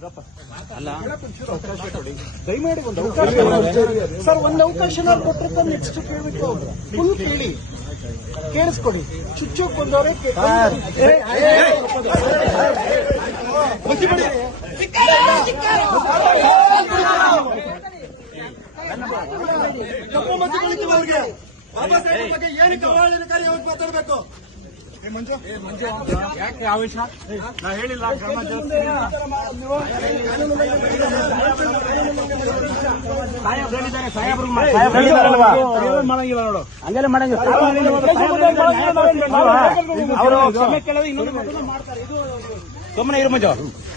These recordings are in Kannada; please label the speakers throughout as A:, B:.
A: ದಯಮಾಡಿ ಒಂದು ಅವಕಾಶ ಸರ್, ಒಂದು ಅವಕಾಶ ಕೊಟ್ಟರೆ ನೆಕ್ಸ್ಟ್ ಕೇಳಬೇಕು. ಫುಲ್ ಕೇಳಿ, ಕೇಳಿಸ್ಕೊಡಿ. ಚುಚ್ಚೋಕ್ ಬಂದವರೇ ಕಪ್ಪು ಮತ್ತು ಕುಳಿತವರಿಗೆ ಬಾಬಾ ಸಾಹೇಬ್ ಬಗ್ಗೆ ಏನಕ್ಕೆ ಅವಹೇಳನಕಾರಿ ಮಾತಾಡಬೇಕು?
B: ಯಾಕೆ ಆವೇಶ? ನಾ ಹೇಳಿಲ್ಲ ಕ್ರಮ ಮಾಡಂಗಿಲ್ಲ ನೋಡು, ಹಂಗೆಲ್ಲ ಮಾಡಂಗಿಲ್ಲ. ಅವರು ಕ್ಷಮೆ ಕೇಳೋದು ಇನ್ನೊಂದು ಮಾಡ್ತಾರೆ. ಇದು ಸುಮ್ಮನೆ ಇರು ಮಂಜು.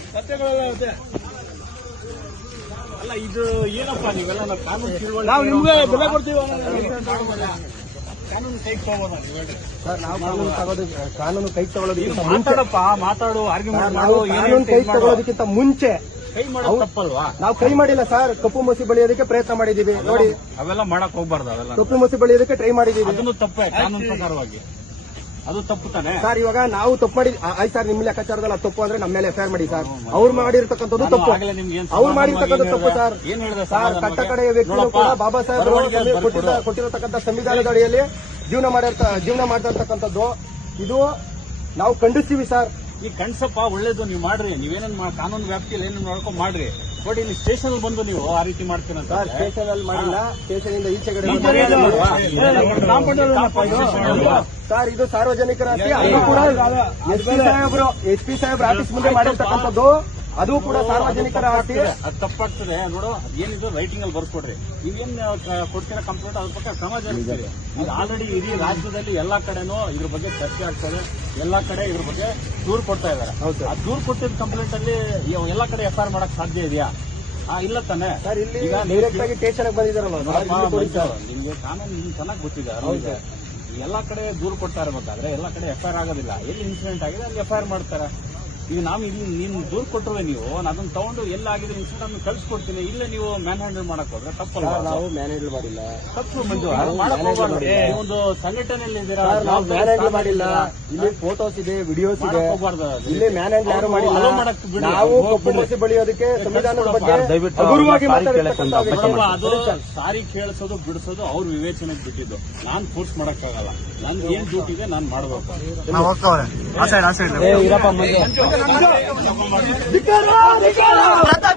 B: ಅಲ್ಲ, ಇದು ಏನಪ್ಪಾ ನೀವೆಲ್ಲ ಕಾನೂನು ತಿಳುವಳಿ, ನಾವು ನಿಮ್ಗೆ ಬೆಲೆ ಕೊಡ್ತೀವಿ. ಕಾನೂನು ಕೈ ತಗೋಬೋದಾ ನೀವು ಹೇಳಿ ಸರ್? ನಾವು ಕಾನೂನು ಕೈ ತಗೊಳ್ಳೋದಕ್ಕಿಂತ ಮಾತಾಡಪ್ಪ, ಮಾತಾಡು, ಆರ್ಗ್ಯುಮೆಂಟ್ ಮಾಡು. ಕಾನೂನು ಕೈ ತಗೊಳ್ಳೋದಕ್ಕಿಂತ ಮುಂಚೆ ಕೈ ಮಾಡೋದು ತಪ್ಪಲ್ವಾ? ನಾವು ಕೈ ಮಾಡಿಲ್ಲ ಸರ್, ಕಪ್ಪು ಮಸಿ ಬಳಿಯೋದಕ್ಕೆ ಪ್ರಯತ್ನ ಮಾಡಿದೀವಿ ನೋಡಿ. ಅವೆಲ್ಲ ಮಾಡಕ್ ಹೋಗ್ಬಾರ್ದು. ಅವೆಲ್ಲ ಕಪ್ಪು ಮಸಿ ಬಳಿಯೋದಕ್ಕೆ ಟ್ರೈ ಮಾಡಿದೀವಿ. ಅದನ್ನು ತಪ್ಪೇ ಕಾನೂನು ಪ್ರಕಾರವಾಗಿ, ಅದು ತಪ್ಪು ತಾನೆ ಸರ್. ಇವಾಗ ನಾವು ತಪ್ಪು ಮಾಡಿ ಆಯ್ತು ಸರ್, ನಿಮ್ಮ ಲೆಕ್ಕಾಚಾರದಲ್ಲಿ ತಪ್ಪು ಅಂದ್ರೆ ನಮ್ಮ ಮೇಲೆ ಎಫ್ಐಆರ್ ಮಾಡಿ ಸರ್. ಅವ್ರು ಮಾಡಿರ್ತಕ್ಕಂಥದ್ದು ತಪ್ಪು, ಅವ್ರು ಮಾಡಿರ್ತಕ್ಕಂಥ ತಪ್ಪು ಸರ್. ಏನ್ ಹೇಳಿದೆ ಸರ್? ಕಟ್ಟ ಕಡೆಯ ವ್ಯಕ್ತಿಗಳು ಕೂಡ ಬಾಬಾ ಸಾಹೇಬ್ ಕೊಟ್ಟಿರತಕ್ಕಂಥ ಸಂವಿಧಾನದ ಅಡಿಯಲ್ಲಿ ಜೀವನ ಮಾಡ್ತಿರ್ತಕ್ಕಂಥದ್ದು ಇದು ನಾವು ಖಂಡಿಸ್ತೀವಿ ಸರ್. ಈ ಕಣ್ಸಪ್ಪ ಒಳ್ಳೇದು, ನೀವು ಮಾಡ್ರಿ. ನೀವೇನೇನು ಕಾನೂನು ವ್ಯಾಪ್ತಿಯಲ್ಲಿ ಏನು ನೋಡ್ಕೊಂಡು ಮಾಡ್ರಿ. ಬಟ್ ಇಲ್ಲಿ ಸ್ಟೇಷನ್ ಬಂದು ನೀವು ಆ ರೀತಿ ಮಾಡ್ತೀರ ಸರ್? ಸ್ಟೇಷನ್ ಅಲ್ಲಿ ಮಾಡಿಲ್ಲ, ಸ್ಟೇಷನ್ ಇಂದ ಈಚೆಗಡೆ ಸರ್. ಇದು ಸಾರ್ವಜನಿಕರ ಆಸ್ತಿ. ಅದು ಕೂಡ ಎಸ್ ಪಿ ಸಾಹೇಬ್ರ ಆಫೀಸ್ ಮುಂದೆ ಮಾಡಿರ್ತಕ್ಕಂಥದ್ದು, ಅದು ಕೂಡ ಸಾರ್ವಜನಿಕರ ಆಸ್ತಿ. ಅದು ತಪ್ಪಾಗ್ತದೆ ನೋಡು. ಏನಿದು ರೈಟಿಂಗ್ ಅಲ್ಲಿ ಬರ್ಕೊಡ್ರಿ. ನೀವೇನ್ ಕೊಡ್ತೀರ ಕಂಪ್ಲೇಂಟ್, ಅದ್ರ ಬಗ್ಗೆ ಕ್ರಮ ಜರುಗಿಸ್ತೀರಿ. ಈಗ ಆಲ್ರೆಡಿ ಇಡೀ ರಾಜ್ಯದಲ್ಲಿ ಎಲ್ಲಾ ಕಡೆನೂ ಇದ್ರ ಬಗ್ಗೆ ಚರ್ಚೆ ಆಗ್ತದೆ. ಎಲ್ಲಾ ಕಡೆ ಇದ್ರ ಬಗ್ಗೆ ದೂರು ಕೊಡ್ತಾ ಇದಾರೆ. ಆ ದೂರು ಕೊಟ್ಟಿದ್ದ ಕಂಪ್ಲೇಂಟ್ ಅಲ್ಲಿ ಎಲ್ಲಾ ಕಡೆ ಎಫ್ಐಆರ್ ಮಾಡಕ್ ಸಾಧ್ಯ ಇದೆಯಾ? ಇಲ್ಲ ತಾನೆ ಸರ್. ಇಲ್ಲಿ ಈಗ ಡೈರೆಕ್ಟ್ ಆಗಿ ಸ್ಟೇಷನ್ ಬಂದಿದ್ದಾರಲ್ಲ, ನಿಮ್ಗೆ ಕಾನೂನು ಚೆನ್ನಾಗಿ ಗೊತ್ತಿದೆ. ಎಲ್ಲಾ ಕಡೆ ದೂರು ಕೊಡ್ತಾ ಇರಬೇಕಾದ್ರೆ ಎಲ್ಲಾ ಕಡೆ ಎಫ್ಐಆರ್ ಆಗೋದಿಲ್ಲ. ಎಲ್ಲಿ ಇನ್ಸಿಡೆಂಟ್ ಆಗಿದೆ ಅಲ್ಲಿ ಎಫ್ಐಆರ್ ಮಾಡ್ತಾರೆ. ಈಗ ನಾವು ಇಲ್ಲಿ ನೀನು ದೂರು ಕೊಟ್ಟರೆ ನೀವು ಅದನ್ನ ತಗೊಂಡು ಎಲ್ಲಾಗಿದೆ ಇನ್ಸಿಡೆಂಟ್ ಅನ್ನು ಕಳ್ಸಿಕೊಡ್ತೀನಿ. ಇಲ್ಲೇ ನೀವು ಮ್ಯಾನ್ ಹ್ಯಾಂಡಲ್ ಮಾಡಕ್ ಹೋದ್ರೆ ತಪ್ಪಲ್ಲ. ನಾವು ಮ್ಯಾನ್ ಹ್ಯಾಂಡಲ್ ಮಾಡಿಲ್ಲ, ತಪ್ಪು ಮಂಜು. ಒಂದು ಸಂಘಟನೆಯಲ್ಲಿ ಇದ್ದೀರಾ, ನಾವು ಮ್ಯಾನ್ ಹ್ಯಾಂಡಲ್ ಮಾಡಿಲ್ಲ. ಇಲ್ಲಿ ಫೋಟೋಸ್ ಇದೆ, ವಿಡಿಯೋಸ್ ಇದೆ. ಇಲ್ಲಿ ಮ್ಯಾನ್ ಹ್ಯಾಂಡಲ್ ಯಾರು ಮಾಡಿಲ್ಲ. ನಾವು ಕಪ್ಪು ಮಸಿ ಬಳಿಯೋದಕ್ಕೆ ಸಂವಿಧಾನದ ಬಗ್ಗೆ ಹಗುರವಾಗಿ ಅದು ಸಾರಿ ಕೇಳಿಸೋದು ಬಿಡಿಸೋದು ಅವ್ರ ವಿವೇಚನೆಗೆ ಬಿಟ್ಟಿದ್ದು. ನಾನ್ ಫೋರ್ಸ್ ಮಾಡಕ್ಕಾಗಲ್ಲ. ನನ್ ಏನ್ ಡ್ಯೂಟಿ ಇದೆ ನಾನ್ ಮಾಡ್ಬೇಕು.